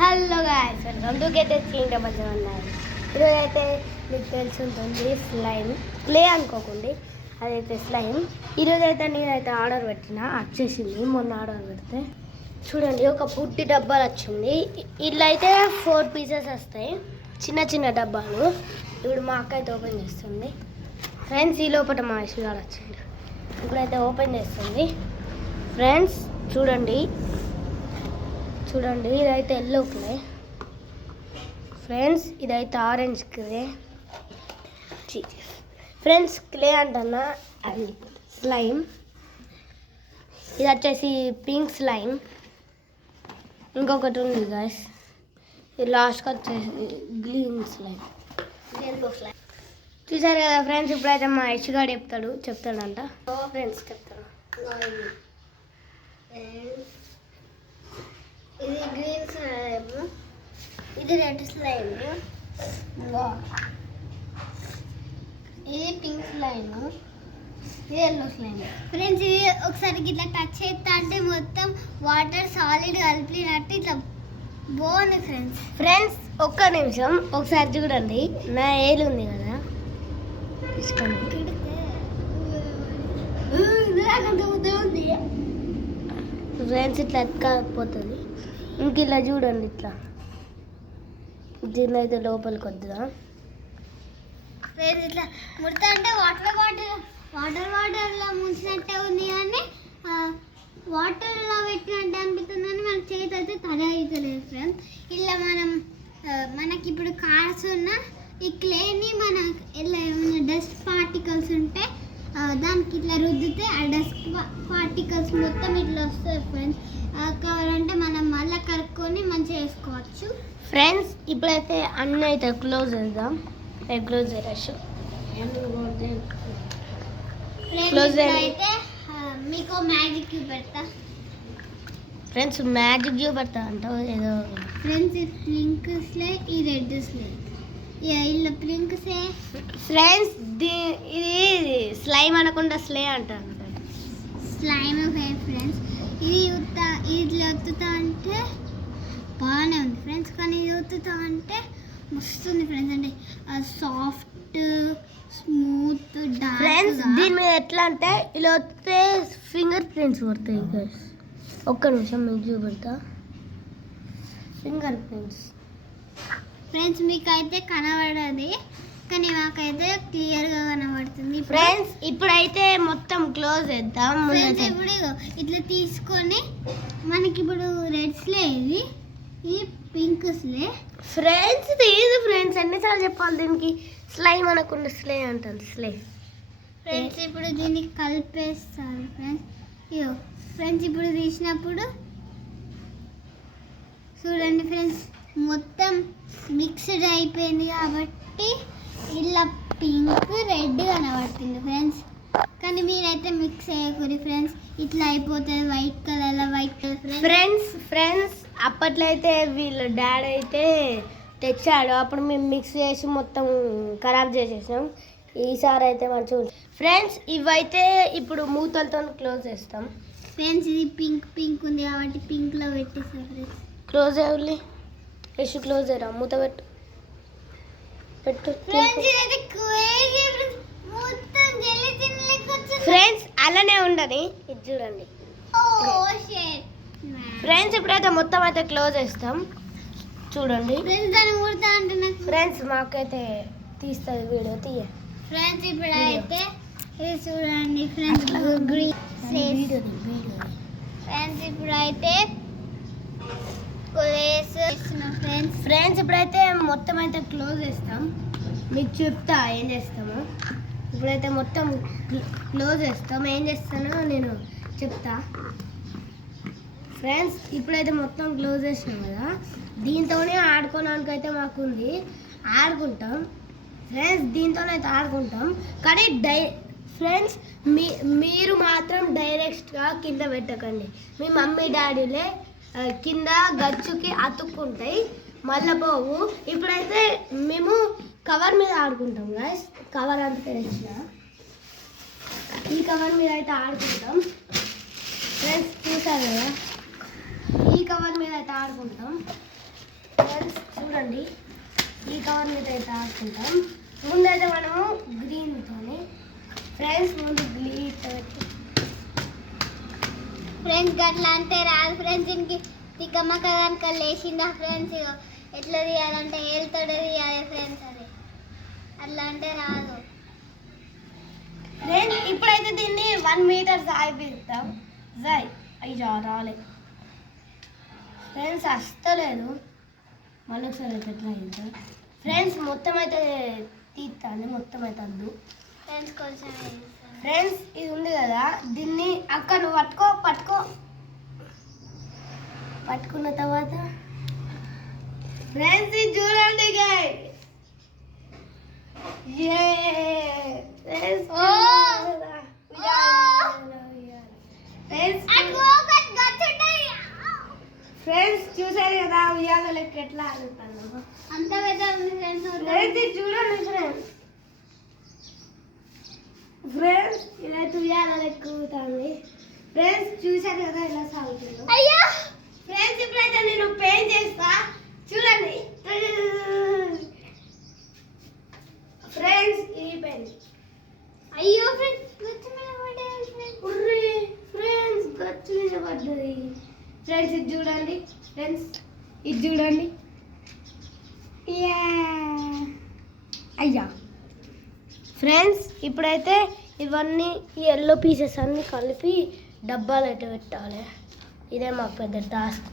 Hello guys, welcome to get it Kingdom అన్నారు. ఈరోజు అయితే మీకు తెలిసి ఉంటుంది స్లైమ్ ప్లే అనుకోకండి, అదైతే స్లైమ్. ఈరోజు అయితే నేనైతే ఆర్డర్ పెట్టిన, వచ్చేసింది. మొన్న ఆర్డర్ పెడితే చూడండి, ఒక పుట్టి డబ్బాలు వచ్చింది. ఇట్లా అయితే 4 పీసెస్ వస్తాయి, చిన్న చిన్న డబ్బాలు. ఇప్పుడు మా అక్క అయితే ఓపెన్ చేస్తుంది. ఫ్రెండ్స్, ఈ లోపల మా ఇసుగాడు వచ్చింది. ఇప్పుడైతే ఓపెన్ చేస్తుంది. ఫ్రెండ్స్ చూడండి, ఇదైతే ఎల్లో క్లే. ఫ్రెండ్స్ ఇదైతే ఆరెంజ్ క్లే. ఫ్రెండ్స్ క్లే అంటున్నా, అది స్లైమ్. ఇది వచ్చేసి పింక్ స్లైమ్. ఇంకొకటి ఉంది గాయస్, ఇది లాస్ట్కి వచ్చేసి గ్రీన్ స్లైమ్. చూసారు కదా ఫ్రెండ్స్, ఇప్పుడైతే మా యష్గాడు చెప్తాడంట. ఫ్రెండ్స్ చెప్తాను. ఇది గ్రీన్ స్లైమ్, ఇది రెడ్ స్లైమ్, ఇది పింక్ స్లైమ్, ఇది ఎల్లో స్లైమ్. ఫ్రెండ్స్ ఇది ఒకసారి ఇట్లా టచ్ చేస్తా అంటే మొత్తం వాటర్ సాలిడ్ కలిపినట్టు ఇట్లా బాగుంది. ఫ్రెండ్స్ ఒక్క నిమిషం ఒకసారి చూడండి, నా ఏలు ఉంది కదా, తీసుకోండి. ఫ్రెండ్స్ ఇట్లా ఎక్కకపోతుంది. ఇంక ఇలా చూడండి, ఇట్లా దీన్ని అయితే లోపలికి వద్దా. ఫ్రెండ్స్ ఇట్లా ముడతా అంటే వాటర్లో ముంచినట్టే ఉంది, కానీ వాటర్లో పెట్టినట్టు అనిపిస్తుందని మన చేతి అయితే తడలేదు. ఫ్రెండ్స్ ఇలా మనకి ఇప్పుడు కార్స్ ఉన్న ఈ క్లేని మన ఇలా ఏమైనా డస్ట్ పార్టికల్స్ ఉంటే దానికి ఇట్లా రుద్దితే ఆ డస్ట్ పార్టికల్స్ మొత్తం ఇట్లా వస్తాయి. ఫ్రెండ్స్ కావాలంటే మనం మళ్ళీ కరుక్కొని మంచిగా వేసుకోవచ్చు. ఫ్రెండ్స్ ఇప్పుడైతే అన్నీ అయితే క్లోజ్ చేద్దాం. క్లోజ్ అయితే మీకు మ్యాజిక్ క్యూబ్ పెడతా. ఫ్రెండ్స్ మ్యాజిక్ క్యూబ్ పెడతా అంటావు ఏదో. ఫ్రెండ్స్ ఇది పింక్ స్లే, ఈ రెడ్ స్లే, ఇలా పింక్ స్లే. ఫ్రెండ్స్ ఇది స్లైమ్ అనకుండా స్లే అంటారు. స్లైమ్ ఫ్రెండ్స్ ఇది ఇట్లా ఒత్తుతా అంటే బాగానే ఉంది ఫ్రెండ్స్, కానీ ఇది ఒత్తుతా అంటే మస్తుంది ఫ్రెండ్స్. అంటే సాఫ్ట్ స్మూత్ డార్క్. ఫ్రెండ్స్ దీని మీద ఎట్లా అంటే ఇలా వస్తే ఫింగర్ ప్రింట్స్ పడతాయి. ఒక్క నిమిషం మీకు చూపెడతా. ఫింగర్ ప్రింట్స్ ఫ్రెండ్స్ మీకైతే కనబడది, కానీ మాకైతే క్లియర్గా కనబడుతుంది. ఫ్రెండ్స్ ఇప్పుడైతే మొత్తం క్లోజ్ చేద్దాం. ఇప్పుడు ఇట్లా తీసుకొని మనకి ఇప్పుడు రెడ్ స్లే, ఇది పింక్ స్లే. ఫ్రెండ్స్ ఇది ఫ్రెండ్స్ ఎన్నిసార్లు చెప్పాలి, దీనికి స్లైమ్ అనకుండా స్లే అంటారు. స్లే ఫ్రెండ్స్ ఇప్పుడు దీన్ని కలిపేస్తారు. ఫ్రెండ్స్ ఇప్పుడు తీసినప్పుడు చూడండి ఫ్రెండ్స్, మొత్తం మిక్స్డ్ అయిపోయింది కాబట్టి ఇలా పింక్ రెడ్ కనబడుతుంది ఫ్రెండ్స్. కానీ మీరైతే మిక్స్ చేయకూడదు ఫ్రెండ్స్, ఇట్లా అయిపోతుంది వైట్ కలర్లో. వైట్ కలర్ ఫ్రెండ్స్ అప్పట్లో అయితే వీళ్ళ డాడీ అయితే తెచ్చాడు, అప్పుడు మేము మిక్స్ చేసి మొత్తం ఖరాబ్ చేసేసాం. ఈసారి అయితే మంచిగా. ఫ్రెండ్స్ ఇవైతే ఇప్పుడు మూతలతో క్లోజ్ చేస్తాం. ఫ్రెండ్స్ ఇది పింక్ ఉంది కాబట్టి పింక్లో పెట్టేస్తాం. ఫ్రెండ్స్ క్లోజ్ అయ్యి యశ్ క్లోజ్ అయ్యరా, మూత పెట్టు. ఫ్రెండ్స్ అలానే ఉండని, ఇది చూడండి. ఫ్రెండ్స్ ఇప్పుడైతే మొత్తం అయితే క్లోజ్ చేస్తాం. చూడండి ఫ్రెండ్స్, మాకైతే తీస్తుంది వీడియో తీయ. ఫ్రెండ్స్ ఇప్పుడైతే ఇది చూడండి ఫ్రెండ్స్, ఫ్రెండ్స్ ఇప్పుడైతే ఫ్రెండ్స్ ఇప్పుడైతే మొత్తం అయితే క్లోజ్ చేస్తాం. మీకు చెప్తా ఏం చేస్తామో. ఇప్పుడైతే మొత్తం క్లోజ్ చేస్తాం, ఏం చేస్తానో నేను చెప్తా. ఫ్రెండ్స్ ఇప్పుడైతే మొత్తం క్లోజ్ చేసినాం కదా, దీంతోనే ఆడుకోవడానికి అయితే మాకు ఉంది, ఆడుకుంటాం. ఫ్రెండ్స్ దీంతోనైతే ఆడుకుంటాం, కానీ ఫ్రెండ్స్ మీరు మాత్రం డైరెక్ట్గా కింద పెట్టకండి. మీ మమ్మీ డాడీలే కింద గచ్చుకి అతుక్కుంటాయి, మళ్ళీ పోవు. ఇప్పుడైతే మేము కవర్ మీద ఆడుకుంటాం గాయస్. కవర్ అంతా తెచ్చిన ఈ కవర్ మీద అయితే ఆడుకుంటాం. ఫ్రెండ్స్ చూసారు కదా, ఈ కవర్ మీద అయితే ఆడుకుంటాం. చూడండి ఈ కవర్ మీద అయితే ఆడుకుంటాం. ముందైతే మనము గ్రీన్తోని ఫ్రెండ్స్ ముందు ఫ్రెండ్స్ గట్లా అంటే రాదు ఫ్రెండ్స్. ఇంకి తిక్కమ్మక్క కనుక లేచిందా ఫ్రెండ్స్ ఎట్లా తీయాలంటే ఏళ్ళతోడే తీయాలి ఫ్రెండ్స్. అది అట్లా అంటే రాదు ఫ్రెండ్స్. ఇప్పుడైతే దీన్ని 1 మీటర్ సాగిపిస్తాం. అయ్యా రాలేదు ఫ్రెండ్స్, వస్తలేదు. మళ్ళీ ఒకసారి అయితే ఎట్లా అయిందా ఫ్రెండ్స్. మొత్తం అయితే తీస్తాను, మొత్తం అయితే వద్దు ఫ్రెండ్స్. కొంచెం ఫ్రెండ్స్ ఇది ఉంది కదా, దీన్ని అక్క నువ్వు పట్టుకున్న తర్వాత ఫ్రెండ్స్ ఇది చూడండి ఫ్రెండ్స్. చూసారు కదా ఉయ్యాల లెక్క ఎట్లా ఆడుతాను అంత పెద్ద చూడండి ఫ్రెండ్స్. ఇదైతే ఉయ్యాల లెక్క ఊగుతుంది ఫ్రెండ్స్. చూసారు కదా ఇలా సాగుతుంది ఫ్రెండ్స్. ఇప్పుడైతే నేను పెయింట్ చేస్తా చూడండి ఫ్రెండ్స్. ఈ పెయింట్ అయ్యో ఫ్రెండ్స్ గచ్చు మీద పడ్డది ఫ్రెండ్స్. ఇది చూడండి ఫ్రెండ్స్, ఇది చూడండి అయ్యా ఫ్రెండ్స్. ఇప్పుడైతే ఇవన్నీ ఈ ఎల్లో పీసెస్ అన్నీ కలిపి డబ్బాలు అయితే పెట్టాలి. ఇదే మాకు పెద్ద టాస్క్.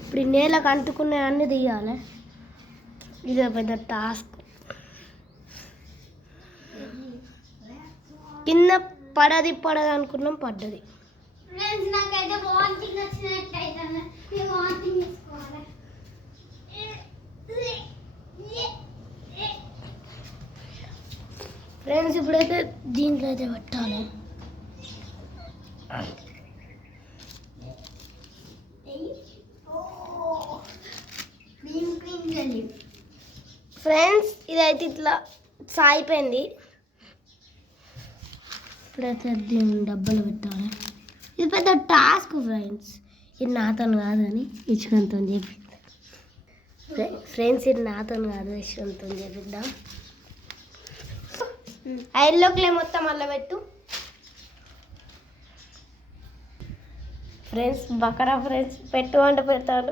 ఇప్పుడు ఈ నేలకు అంటుకునే అన్నీ తీయాలి. ఇదే పెద్ద టాస్క్. కింద పడది అనుకున్నాం, పడ్డది ఫ్రెండ్స్. నాకైతే వామిటింగ్ వచ్చినట్టయితే వామిటింగ్ తీసుకోవాలి ఫ్రెండ్స్. ఇప్పుడైతే దీంట్లో అయితే పెట్టాలి. ఫ్రెండ్స్ ఇదైతే ఇట్లా సాయిపోయింది. ఇప్పుడైతే దీన్ని డబ్బాలు పెట్టాలి. ఇది పెద్ద టాస్క్ ఫ్రెండ్స్. ఇది నాతో కాదని ఇచ్చుకంతో చెప్పి ఫ్రెండ్స్, ఇది నాతో కాదు ఇచ్చుకంతో చేపిద్దాం. ఐల్లోకి మొత్తం అల్ల పెట్టు ఫ్రెండ్స్. బకరా ఫ్రెండ్స్ పెట్టు అంటే పెడతాను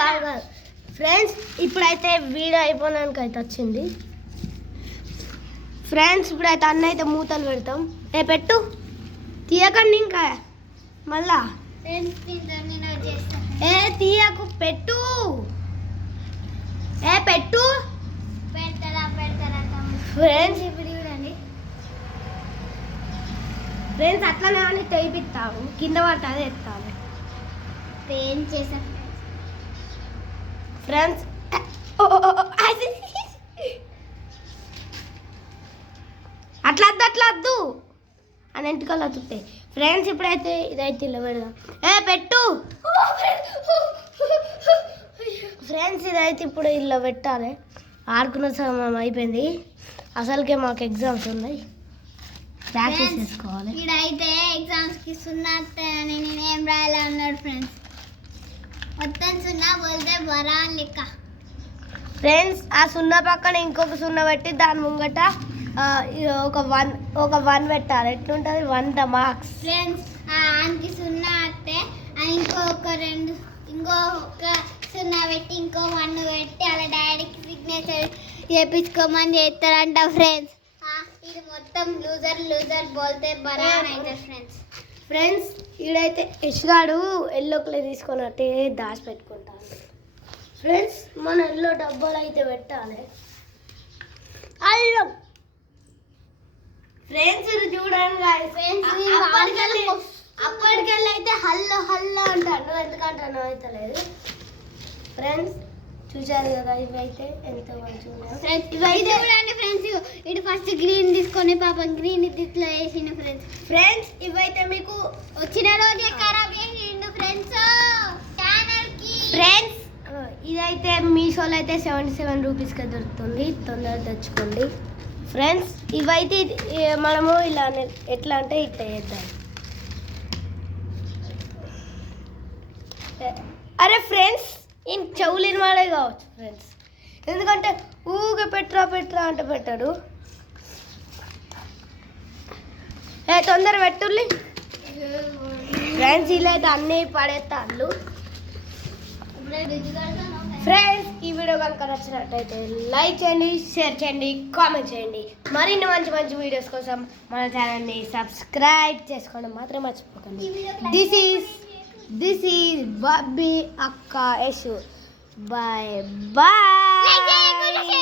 కాదు ఫ్రెండ్స్. ఇప్పుడైతే వీడియో అయిపోయినానికి అయితే వచ్చింది ఫ్రెండ్స్. ఇప్పుడైతే అన్న అయితే మూతలు పెడతాం. పెట్టు తీయకండి ఇంకా మళ్ళా తీయకు పెట్టు పెట్టు ఫ్రెండ్స్. ఇప్పుడు చూడండి ఫ్రెండ్స్, అట్లనే అని తెగిపిస్తాము. కింద పడితే అదే ఎత్తాము. ఏం చేసా ఫ్రెండ్స్. అట్లా వద్దు అని ఎంటికలు వస్తుంటాయి ఫ్రెండ్స్. ఇప్పుడైతే ఇదైతే ఇలా పెడదాం. పెట్టు ఫ్రెండ్స్. ఇదైతే ఇప్పుడు ఇలా పెట్టాలి. ఆడుకున్న సమయం అయిపోయింది. అసలుకే మాకు ఎగ్జామ్స్ ఉన్నాయి, ప్రాక్టీస్ చేసుకోవాలి. ఇదైతే ఎగ్జామ్స్కి సున్నా అని నేనేం రాయాలి అన్నాడు ఫ్రెండ్స్. మొత్తం సున్నా పోతే బరా లెక్క ఫ్రెండ్స్. ఆ సున్నా పక్కన ఇంకొక సున్నా పెట్టి దాని ముంగట ఒక వన్ పెట్టాలి. ఎట్లుంటుంది 100 మార్క్స్ ఫ్రెండ్స్. ఆయనకి సున్నా వస్తే ఇంకొక సున్నా పెట్టి ఇంకో 1 పెట్టి అలా డాడీకి సిగ్నేచర్ చేయించుకోమని చేస్తారంట ఫ్రెండ్స్. ఇది మొత్తం లూజర్ బోల్తే బరా అవుతారు ఫ్రెండ్స్. ఫ్రెండ్స్ ఈడైతే యశ్గాడు ఎల్లో కలర్ తీసుకున్నట్టే దాచి పెట్టుకుంటాను ఫ్రెండ్స్. మన ఎల్లో డబ్బాలు అయితే పెట్టాలి. అల్లం ఫ్రెండ్స్ చూడండి అప్పటికెళ్ళి అయితే హల్లో అంటాను. ఎందుకంటాను అయితే లేదు ఫ్రెండ్స్. చూసారు కదా ఇవైతే ఎంత మంచిగా ఇవైతే చూడండి ఫ్రెండ్స్. ఇది ఫస్ట్ గ్రీన్ తీసుకొని పాపం గ్రీన్ ఇట్లా వేసిండు ఫ్రెండ్స్. ఇవైతే మీకు వచ్చిన రోజే ఖరాబ్ చేసిండు ఫ్రెండ్స్ ఛానల్కి ఫ్రెండ్స్. ఇదైతే మీషోలో అయితే 77 రూపీస్కి దొరుకుతుంది, తొందరగా తెచ్చుకోండి ఫ్రెండ్స్. ఇవైతే మనము ఇలా ఎట్లా అంటే ఇట్లా చేద్దాం అరే ఫ్రెండ్స్ ఈయన చెవులేని వాడే కావచ్చు ఫ్రెండ్స్, ఎందుకంటే ఊగా పెట్రా అంటే పెట్టాడు. తొందర పెట్టుల్లి ఫ్రెండ్స్, ఇలా అయితే అన్నీ పడేస్తాళ్ళు. ఫ్రెండ్స్ ఈ వీడియో కనుక నచ్చినట్టయితే లైక్ చేయండి, షేర్ చేయండి, కామెంట్ చేయండి. మరిన్ని మంచి మంచి వీడియోస్ కోసం మన ఛానల్ని సబ్స్క్రైబ్ చేసుకోవడం మాత్రం మర్చిపోకండి. దిస్ ఈజ్ బాబీ అక్క యశు. Bye bye.